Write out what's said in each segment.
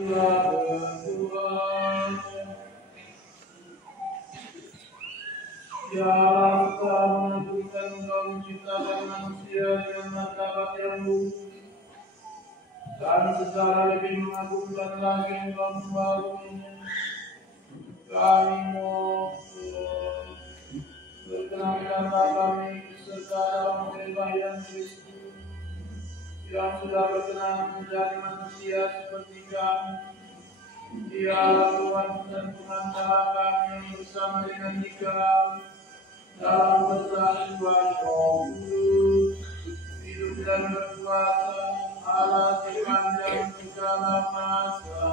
Ya Allah, Engkau menentukan Engkau menciptakan manusia dengan martabat yang luhur, dan secara lebih mengagumkan lagi Engkau membaruinya. Kami mohon berkenanlah kami serta dalam kebahagiaan Kristus yang sudah berkenan menjadi manusia seperti kami. Dia Tuhan dan pengantara kami yang bersama dengan Dikau dalam persatuan Roh Kudus, hidup dan berkuasa Allah sepanjang segala masa.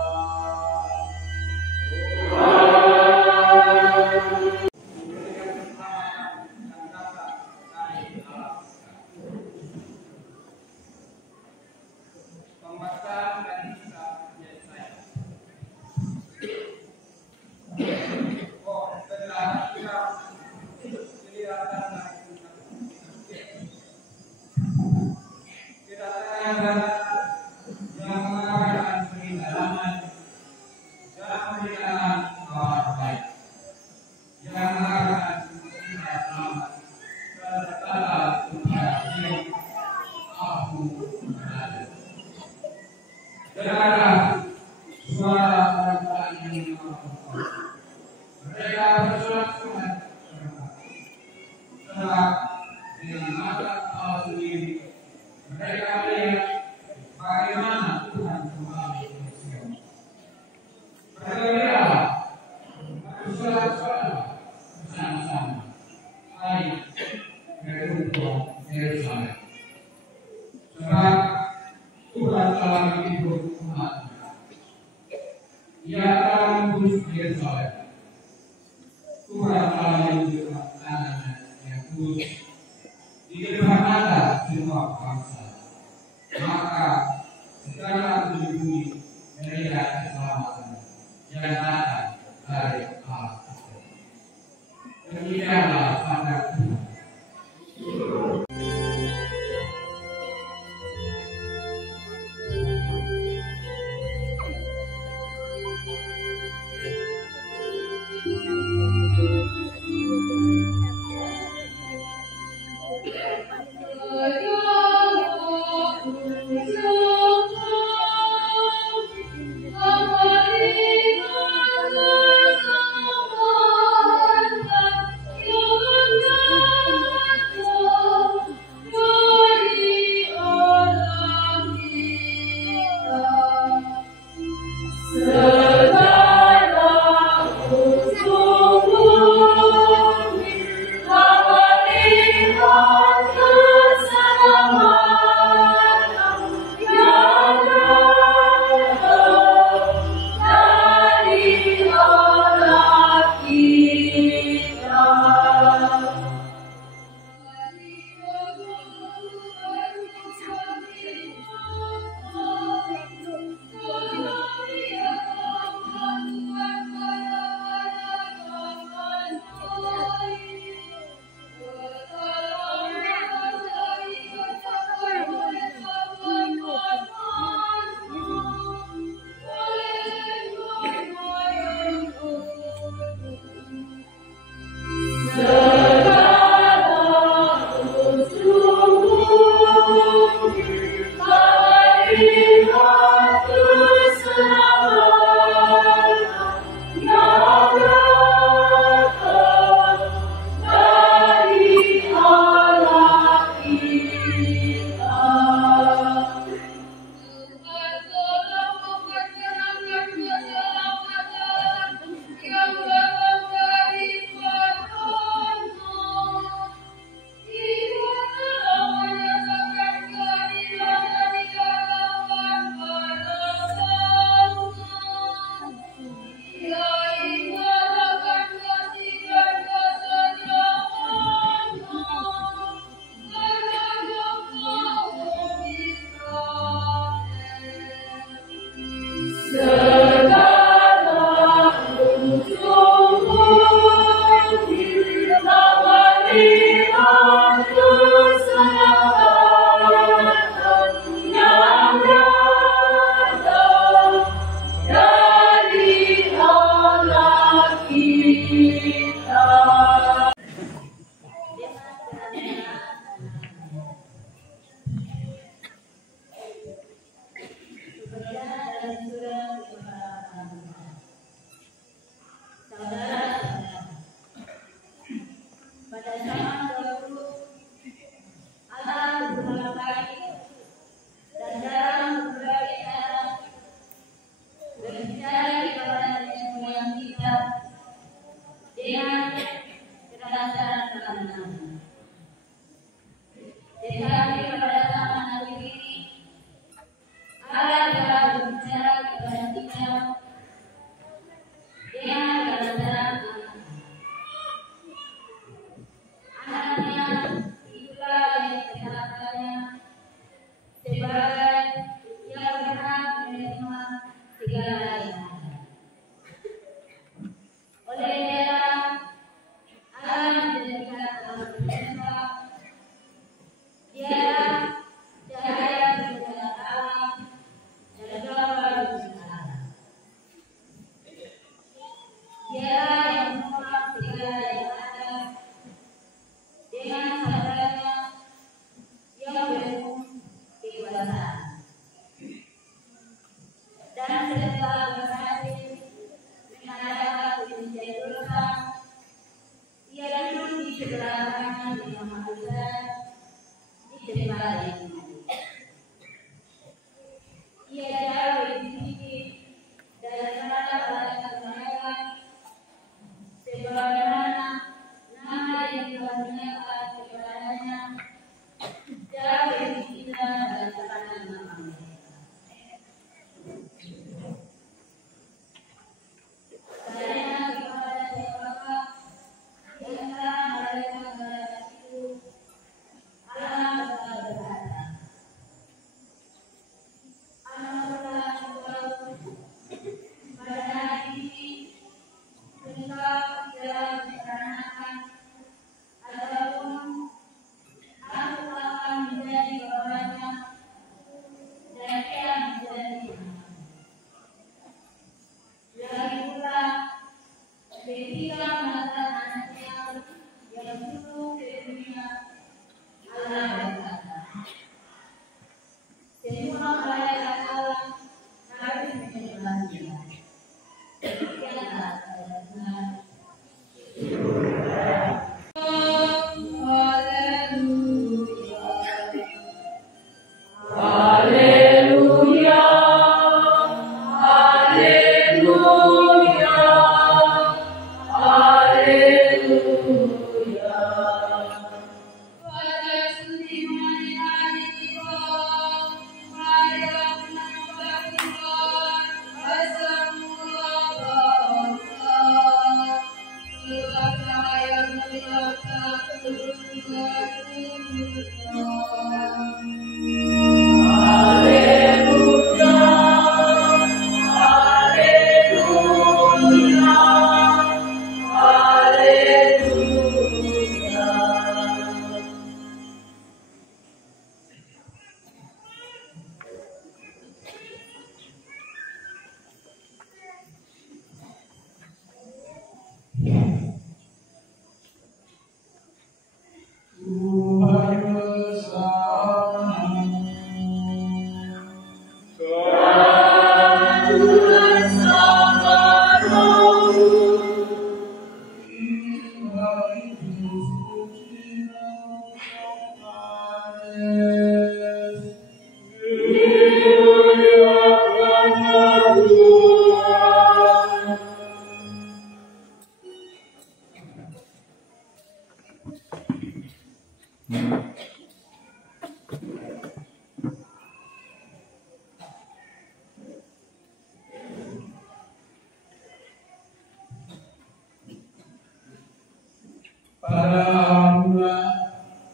Pada mula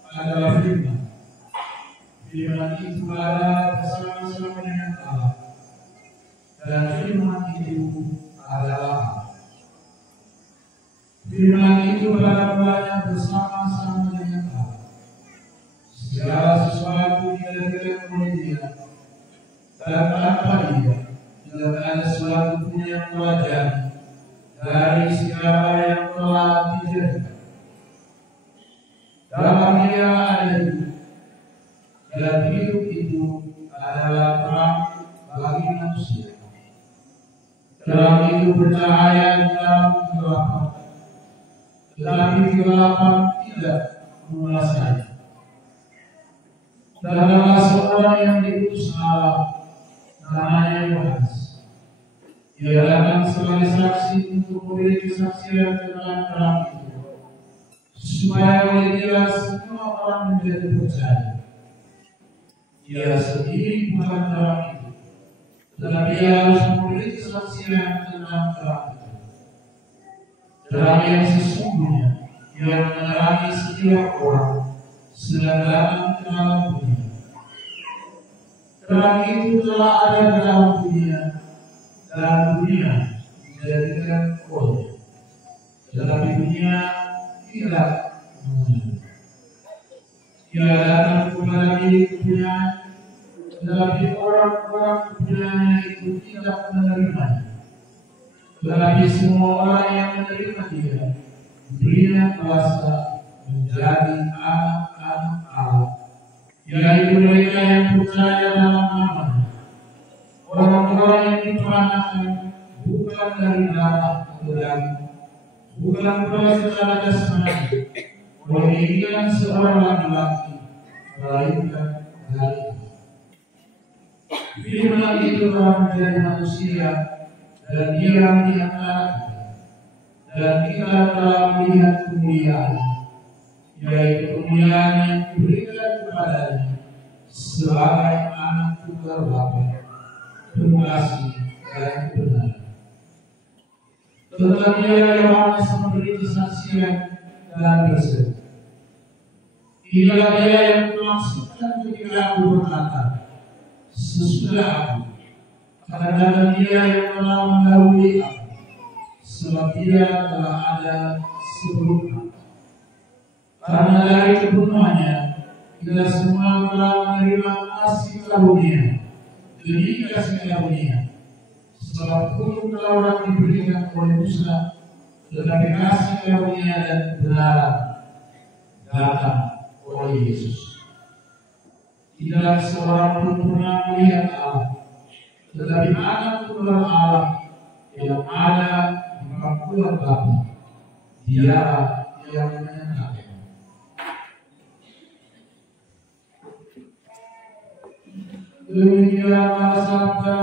adalah firman. Firman itu ada bersama-sama dengan Allah. Dan firman itu adalah firman itu pada mulanya bersama-sama dengan Allah. Segala sesuatu tidak oleh Dia, dan tanpa Dia tidak ada sesuatu pun yang wajar dari segala yang telah dijadikan. Dalam Dia ada hidup, dan hidup itu adalah terang bagi manusia. Terang itu bercahaya di dalam kegelapan, tetapi kegelapan tidak menguasai. Dan adalah seorang yang diutus Allah, namanya Yohanes. Ia datang sebagai saksi untuk memberi kesaksian tentang terang itu, supaya oleh Dia semua orang menjadi percaya. Dia sendiri bukan terang itu, tetapi Dia harus memberi kesaksian tentang terang itu. Terang yang sesungguhnya yang menerangi setiap orang sedang datang ke dalam dunia. Terang itu telah ada di dalam dunia, dan dunia dijadikan oleh, tetapi dunia tidak mengenal. Dia datang kepada milik dunia, tetapi orang-orang dunianya itu tidak menerimanya. Tetapi semua orang yang menerima Dia, diberinya kuasa menjadi anak-anak Allah, yaitu mereka yang percaya dalam nama-Nya, Orang-orang yang diperankan bukan dari darah atau daging, bukan pula secara jasmani, oleh seorang laki-laki, melainkan dari Firman itu telah menjadi manusia dan diam di antara kita, dan kita telah melihat kemuliaan, yaitu kemuliaan yang diberikan kepadanya sebagai anak tunggal Bapa, penuh kasih dan kebenaran. Tetapi Yohanes memberi kesaksian dan berseru, inilah dia yang memaksudkan ketika aku berkata, sesudah aku akan datang dia yang telah mendahului aku, sebab dia telah ada sebelum aku. Karena dari kepenuhannya kita semua telah menerima kasih karunia demi kasih karunia. Sebab hukum Taurat diberikan oleh Musa, tetapi kasih karunia dan kebenaran datang oleh Yesus. Tidak seorang pun pernah melihat Allah, tetapi anak tunggal Allah yang ada di pangkuan Bapa, Dia yang menyatakan. Demikianlah sabda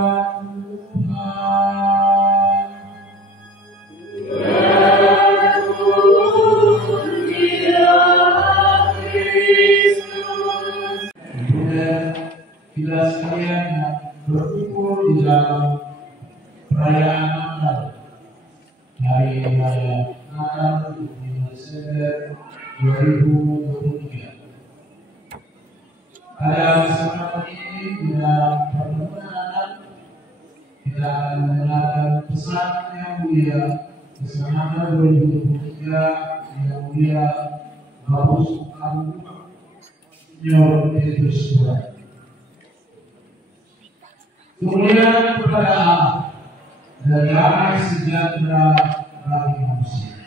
kita sekalian berkumpul di dalam perayaan Natal, hari raya Natal 5 Desember 2023. Pada kesempatan ini kita pertemuan kita akan mengenalkan pesan yang mulia keselamatan 2023 yang mulia Paus Nyor Petrus Surat. Kemuliaan kepada Allah dan damai sejahtera bagi manusia.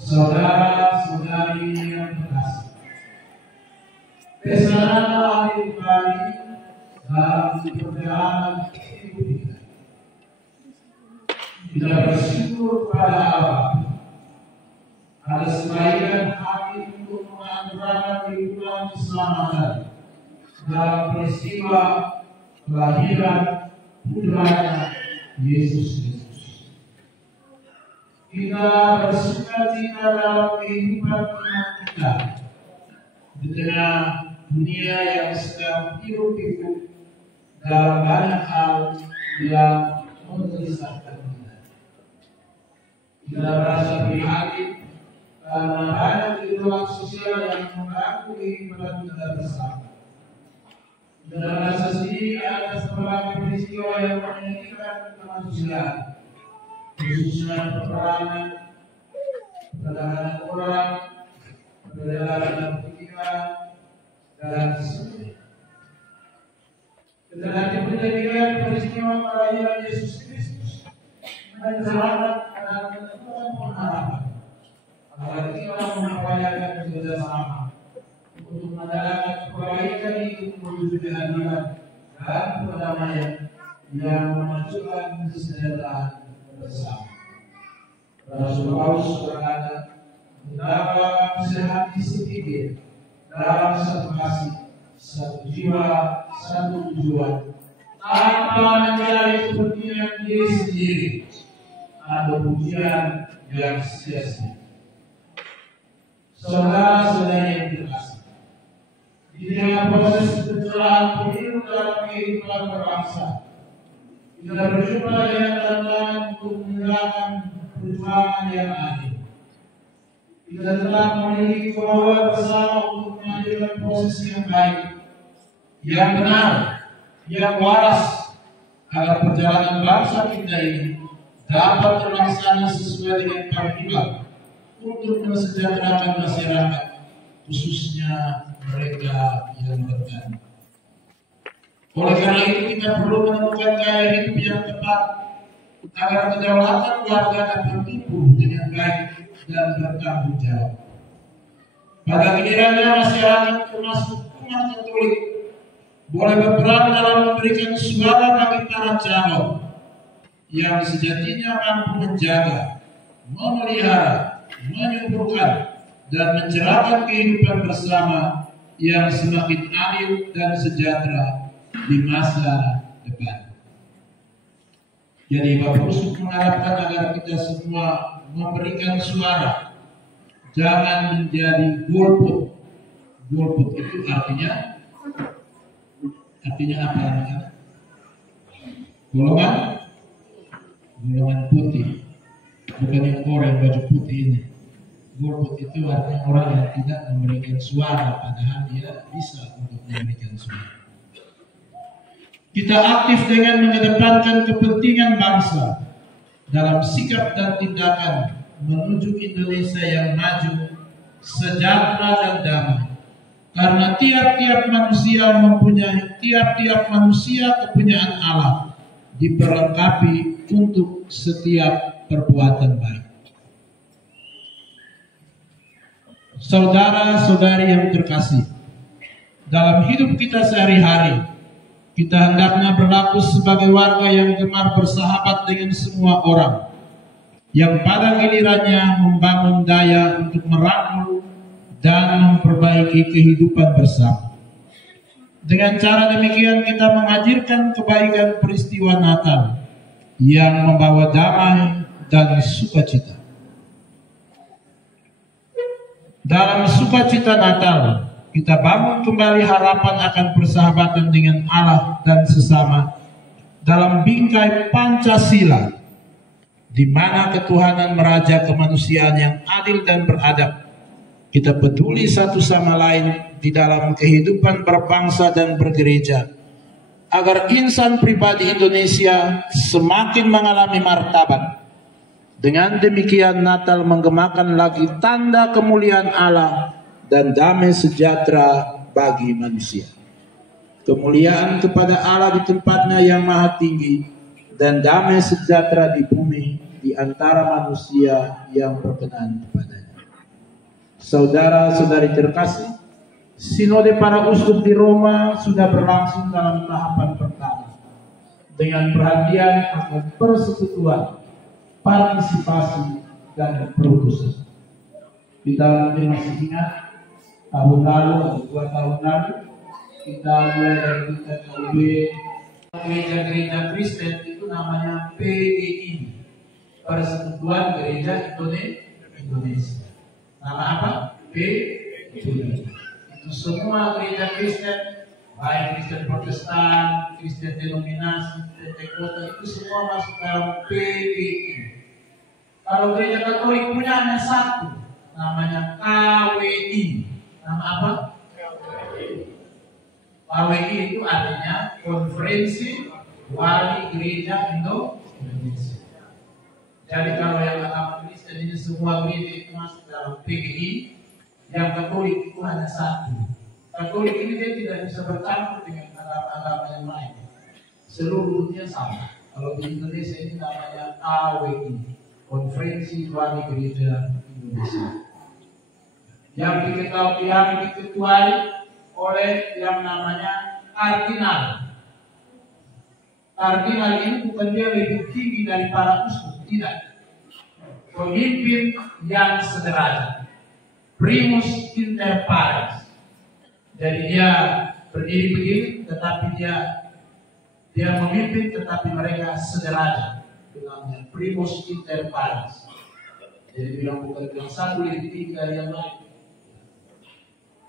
Saudara-saudari yang terkasih, pesanan Allah kembali dalam perjalanan hidup kita. Kita bersyukur kepada Allah atas kebaikan hati untuk menganugerahkan kehidupan keselamatan dalam peristiwa kelahiran putranya Yesus Kristus. Kita bersukacita dalam kehidupan iman kita di tengah dunia yang sedang hiruk-pikuk dalam banyak hal yang menggelisahkan kita. Kita merasa prihatin karena banyak gejolak sosial yang mengganggu kehidupan kita bersama. Kita merasa sedih atas berbagai peristiwa yang menyedihkan kemanusiaan, khususnya peperangan, perdagangan orang, peredaran narkotika, dan sebagainya. Tetapi menjadikan peristiwa kelahiran Yesus Kristus menjadi dan menentukan pengharapan agar kita mengupayakan kerjasama untuk menjalankan kebaikan itu menuju keadilan dan perdamaian yang memajukan kesejahteraan bersama. Rasul Paulus berkata, betapa sehat sedikit dalam satu kasih, satu jiwa, satu tujuan, tanpa mencari kepentingan diri sendiri atau pujian yang sia-sia. Saudara-saudari yang terkasih, di tengah proses pencerahan pemilu dalam kehidupan berbangsa, kita berjumpa dengan tantangan untuk menegakkan perjuangan yang adil. Kita telah memiliki kemauan bersama untuk menghadirkan proses yang baik, yang benar, yang waras, agar perjalanan bangsa kita ini dapat terlaksana sesuai dengan kewajiban untuk mensejahterakan masyarakat, khususnya mereka yang bertani. Oleh karena itu kita perlu menemukan gaya hidup yang tepat agar kedaulatan warga dapat tumbuh dengan baik dan bertanggung jawab. Pada gilirannya masyarakat termasuk umat Katolik boleh berperan dalam memberikan suara bagi para calon yang sejatinya mampu menjaga, memelihara, menyuburkan, dan mencerahkan kehidupan bersama yang semakin adil dan sejahtera di masa depan. Jadi Bapak Uskup mengharapkan agar kita semua memberikan suara, jangan menjadi golput. Golput itu artinya apa anak-anak? Golongan putih, bukan yang orang baju putih ini. Golput itu artinya orang yang tidak memberikan suara, padahal dia bisa untuk memberikan suara. Kita aktif dengan mengedepankan kepentingan bangsa dalam sikap dan tindakan menuju Indonesia yang maju, sejahtera dan damai. Karena tiap-tiap manusia kepunyaan Allah diperlengkapi untuk setiap perbuatan baik. Saudara-saudari yang terkasih, dalam hidup kita sehari-hari, kita hendaknya berlaku sebagai warga yang gemar bersahabat dengan semua orang, yang pada gilirannya membangun daya untuk merangkul dan memperbaiki kehidupan bersama. Dengan cara demikian kita menghadirkan kebaikan peristiwa Natal yang membawa damai dan sukacita. Dalam sukacita Natal, kita bangun kembali harapan akan persahabatan dengan Allah dan sesama dalam bingkai Pancasila, di mana ketuhanan meraja kemanusiaan yang adil dan beradab. Kita peduli satu sama lain di dalam kehidupan berbangsa dan bergereja, agar insan pribadi Indonesia semakin mengalami martabat. Dengan demikian Natal menggemakan lagi tanda kemuliaan Allah dan damai sejahtera bagi manusia. Kemuliaan kepada Allah di tempatnya yang maha tinggi dan damai sejahtera di bumi di antara manusia yang berkenan kepadanya. Saudara-saudari terkasih, Sinode para uskup di Roma sudah berlangsung dalam tahapan pertama dengan perhatian akan persekutuan, partisipasi, dan perutusan. Kita masih ingat tahun lalu atau 2 tahun lalu kita mulai dari KKUB, gereja-gereja Kristen itu namanya PGI, Persekutuan Gereja Indonesia. Nama apa? PGI. Itu semua gereja Kristen, baik Kristen Protestan, Kristen denominasi, Kristen kota, itu semua masuk dalam PGI. Kalau gereja Katolik punya hanya satu, namanya KWI. Nama apa? KWI itu artinya Konferensi Wali Gereja Indonesia. Jadi kalau yang agama Kristen ini semua gereja itu masuk dalam PGI, yang Katolik itu hanya satu. Katolik ini dia tidak bisa bercampur dengan agama-agama yang lain. Seluruh dunia sama. Kalau di Indonesia ini namanya KWI, Konferensi Wali Gereja Indonesia. Yang diketuai oleh yang namanya kardinal. Kardinal ini bukan dia lebih tinggi dari para uskup, tidak. Pemimpin yang sederajat, primus inter pares. Jadi dia berdiri begini, tetapi dia memimpin, tetapi mereka sederajat. Bilangnya primus inter pares. Jadi bukan bilang satu lebih tinggi dari yang lain.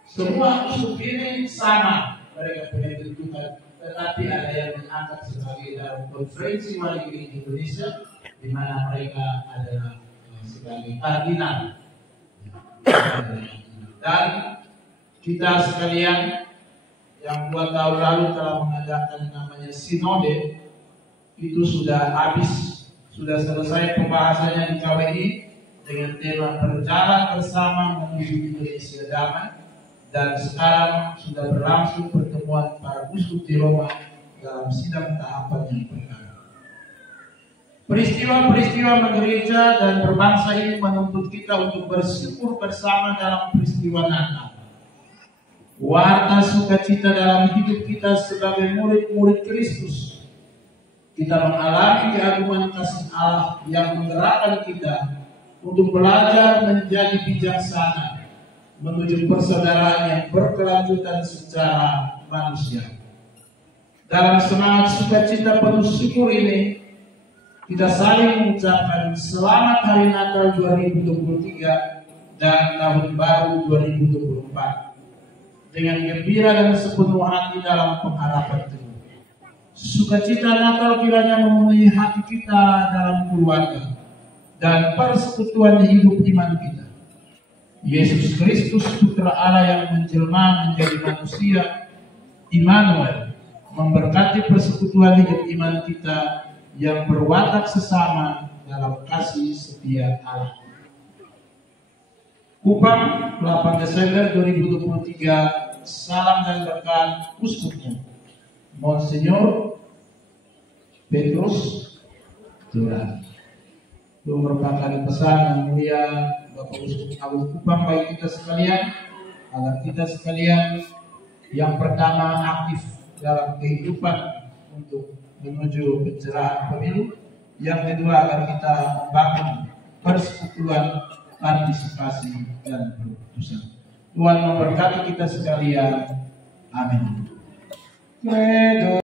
Semua uskup ini sama, mereka punya kedudukan, tetapi ada yang diangkat sebagai dalam Konferensi Wali Gereja Indonesia, di mana mereka adalah sebagai kardinal. Dan kita sekalian yang 2 tahun lalu telah mengadakan namanya Sinode, itu sudah habis, sudah selesai pembahasannya di KWI dengan tema berjalan bersama menuju Indonesia damai. Dan sekarang sudah berlangsung pertemuan para uskup di Roma dalam sidang tahapan yang pertama. Peristiwa-peristiwa bergereja dan berbangsa ini menuntut kita untuk bersyukur bersama dalam peristiwa Natal. warna sukacita dalam hidup kita sebagai murid-murid Kristus. Kita mengalami keagungan kasih Allah yang menggerakkan kita untuk belajar menjadi bijaksana menuju persaudaraan yang berkelanjutan secara manusia. Dalam semangat sukacita penuh syukur ini, kita saling mengucapkan selamat Hari Natal 2023 dan Tahun Baru 2024 dengan gembira dan sepenuh hati dalam pengharapan teguh. Sukacita Natal kiranya memenuhi hati kita dalam keluarga dan persekutuan hidup iman kita. Yesus Kristus Putra Allah yang menjelma menjadi manusia, Immanuel, memberkati persekutuan hidup iman kita yang berwatak sesama dalam kasih setia Allah. Kupang 8 Desember 2023, salam dan berkat uskupnya Monsignor Petrus Turan. Itu merupakan pesan yang mulia Bapak Uskup Agung Kupang bagi kita sekalian, agar kita sekalian yang pertama aktif dalam kehidupan untuk menuju pencerahan pemilu, yang kedua agar kita membangun persekutuan, partisipasi dan keputusan. Tuhan memberkati kita sekalian. Amin. Credo.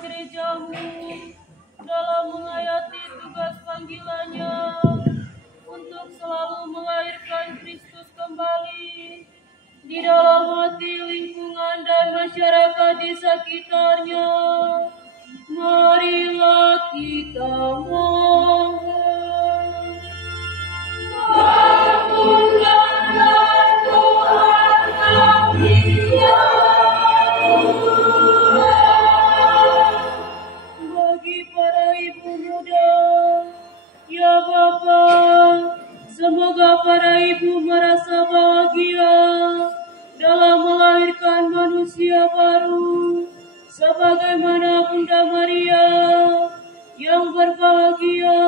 Gerejamu dalam menghayati tugas panggilannya untuk selalu melahirkan Kristus kembali di dalam hati, lingkungan, dan masyarakat di sekitarnya. Marilah kita mohon. Kabulkanlah doa kami ya bagi para ibu muda, ya Bapa, semoga para ibu merasa bahagia dalam melahirkan manusia baru, sebagaimana Bunda Maria yang berbahagia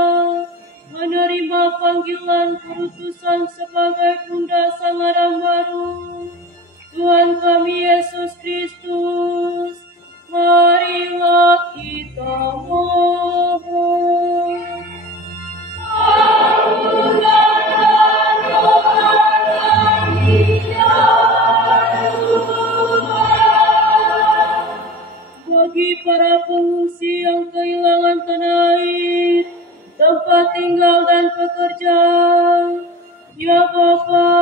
menerima panggilan perutusan sebagai Bunda Sang Adam baru, Tuhan kami Yesus Kristus. Marilah kita mohon. Kabulkanlah doa kami ya Tuhan. Bagi para pengungsi yang kehilangan tanah air, tempat tinggal dan pekerjaan, ya Bapa,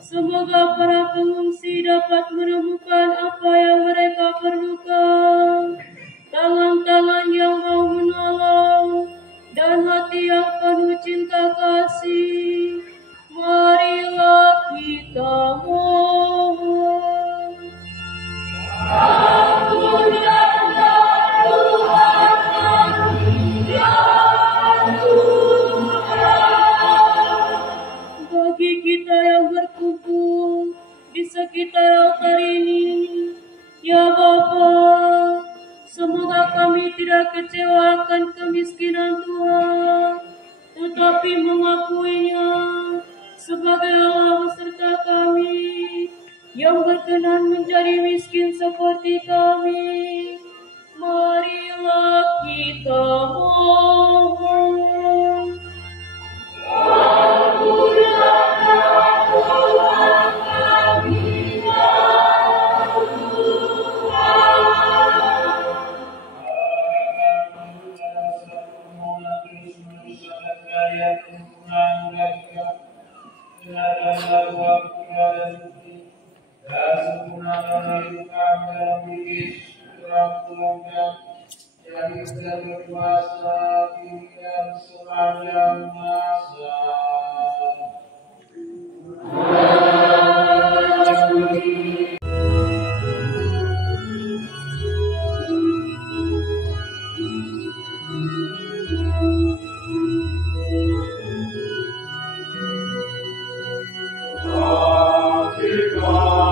semoga para pengungsi dapat menemukan apa yang mereka perlukan, tangan-tangan yang mau menolong, dan hati yang penuh cinta kasih. Marilah kita mohon. Kabulkanlah doa kami ya Tuhan. Bagi kita yang berkumpul di sekitar altar ini, ya Bapa, semoga kami tidak kecewa akan kemiskinan Tuhan, tetapi mengakuinya sebagai Allah beserta kami, yang berkenan menjadi miskin seperti kami. Marilah kita mohon. Kabulkanlah doa kami ya yang bisa berkuasa tinggal sepanjang masa. Lord, you are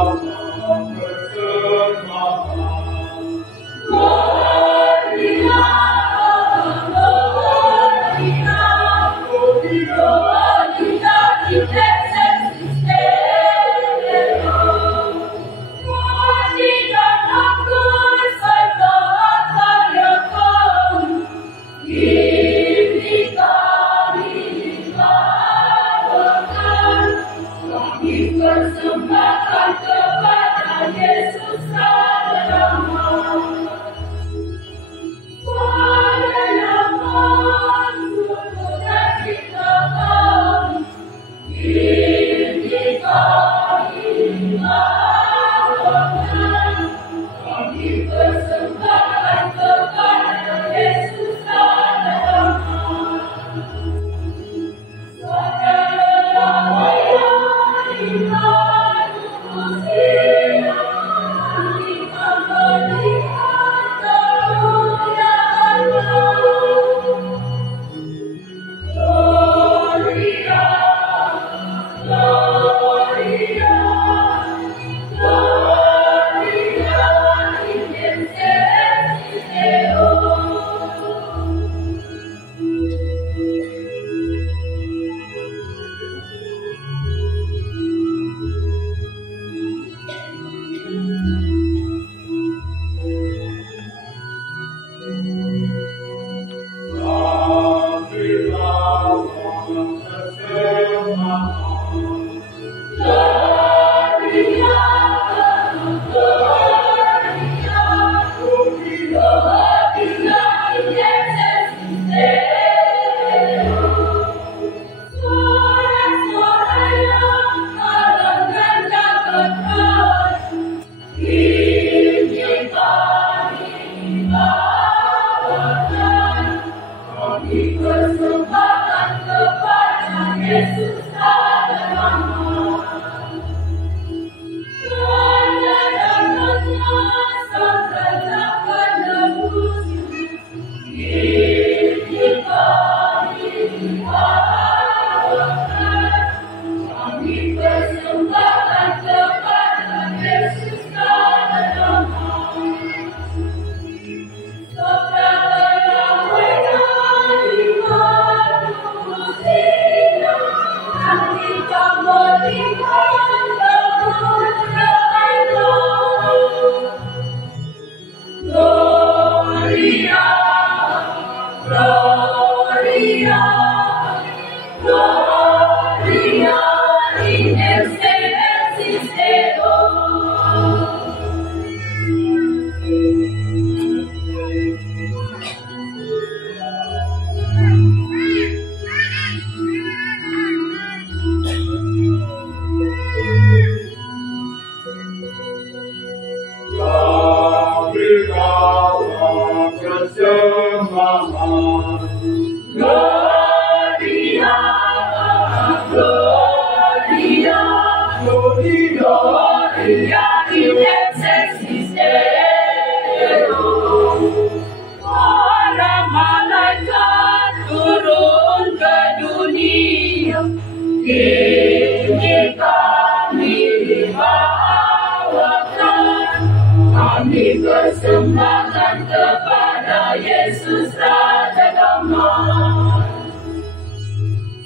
Persembahkan kepada Yesus Raja Damai.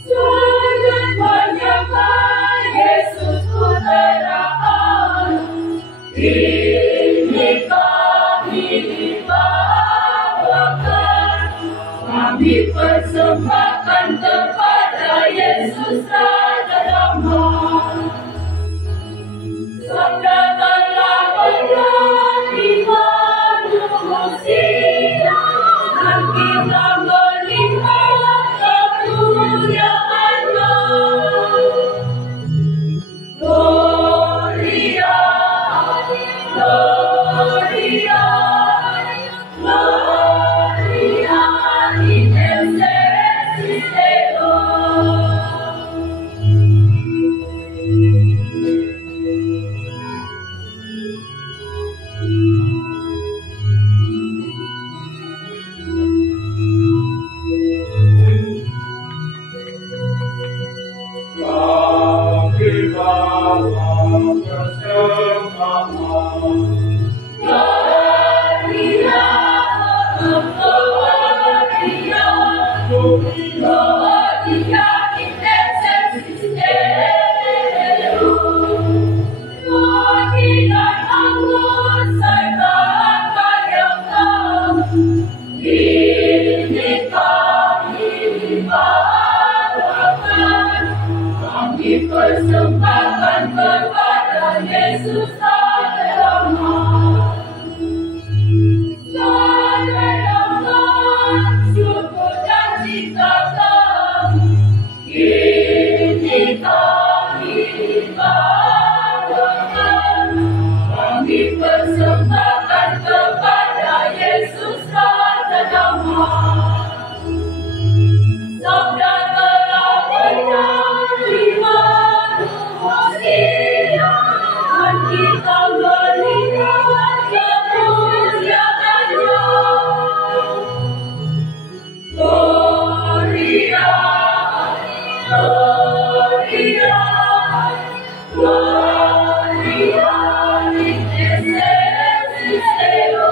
Sangat banyaklah Yesus puteraan, ini kami bawakan. Kami persembahkan kepada Yesus Raja Damai. Sabda telah berjadikan manusia, dan kita melihat kemuliaannya. Gloria, Gloria, Gloria in excelsis Deo. Persembahkan kepada Yesus Raja Damai. Sadarkan syukur dan cinta kami, ini kami bawakan. Kami persembahkan kepada Yesus Raja Damai. Sabda telah berjadi manusia, dan kita melihat kemuliaannya. Gloria, Gloria, Gloria in excelsis Deo.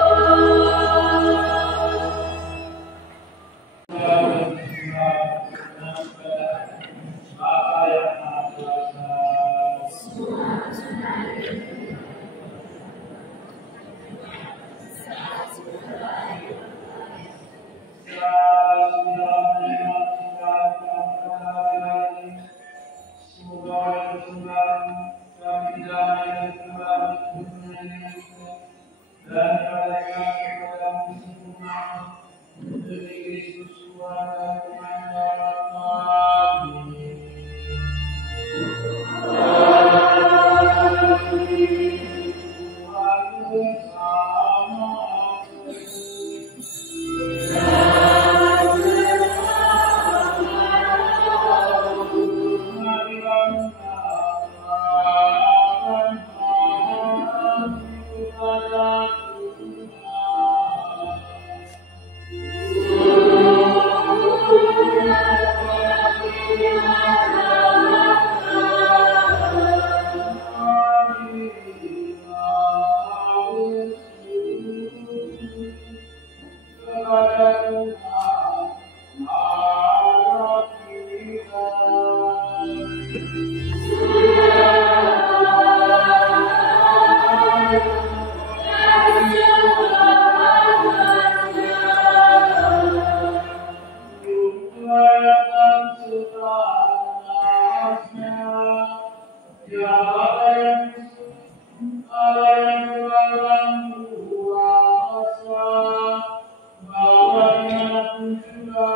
Tuhanku juga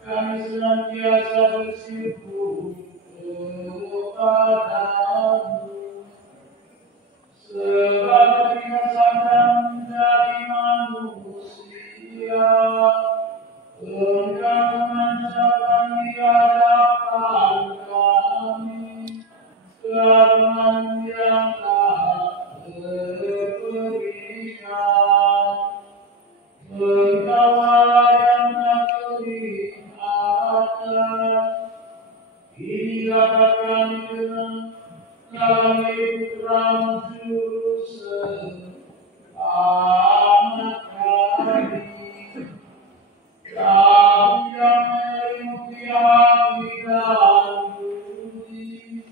kami senantiasa bersyukur kepadamu. Sebab ketika Satan menjadi manusia, Engkau memancarkan di hadapan kami firman yang tak terperikan. Engkau Allah yang tak kelihatan. Ini dapat kami dengar dalam Putra-Mu Juru Selamat kami. Kau yang meliputi hati dan budi,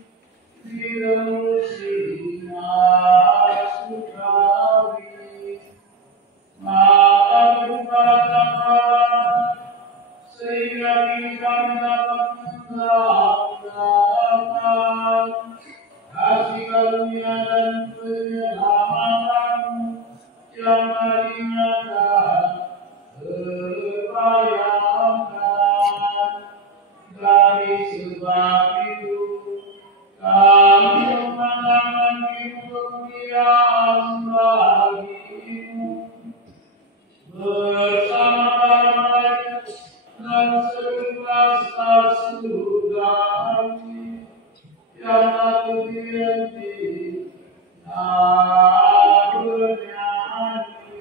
ditemui sinar surgawi. Maka berkata-kata sehingga kita mendapat mendapatkan kasih karunia dan penyelamatan yang tadinya tak terbayangkan. Dari sebab itu kami memandangkan kemuliaan bagimu bersama para malaikat dan seluruh surgawi yang tak terhenti dan bernyanyi.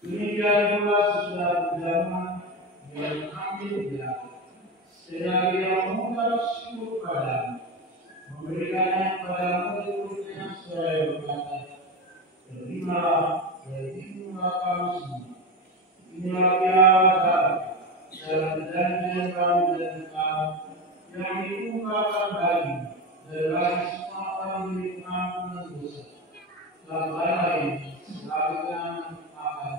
Demikian pula sudah zaman yang kami bilang, selagi yang mengucap syukur padamu, memberikannya kepadamu berikutnya sesuai berkata, terimalah dari itu kamu semua. Inilah piala dalam perjanjian kami dan kamu yang diungkapkan bagi dari semua orang milik kamu dan dosa. Dan lain selalukan akan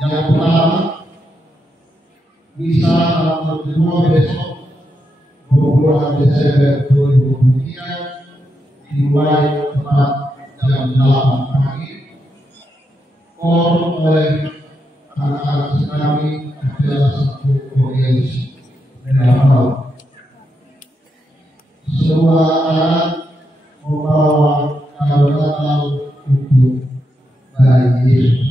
Yang pertama, misa tanggal kedua besok 20 Desember 2023 dimulai tepat jam 8 pagi. Kor oleh anak-anak kami adalah satu organisasi menambah. Semua anak membawa Natal untuk bayi Yesus.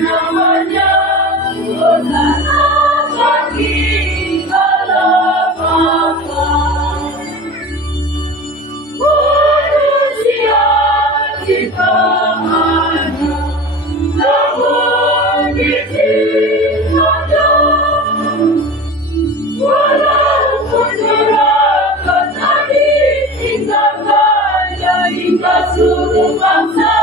namanya, Hosana bagi kelemahan. Manusia ciptaannya, namun diciptakan. Walaupun neraka tadi tinggalkan hingga seluruh bangsa.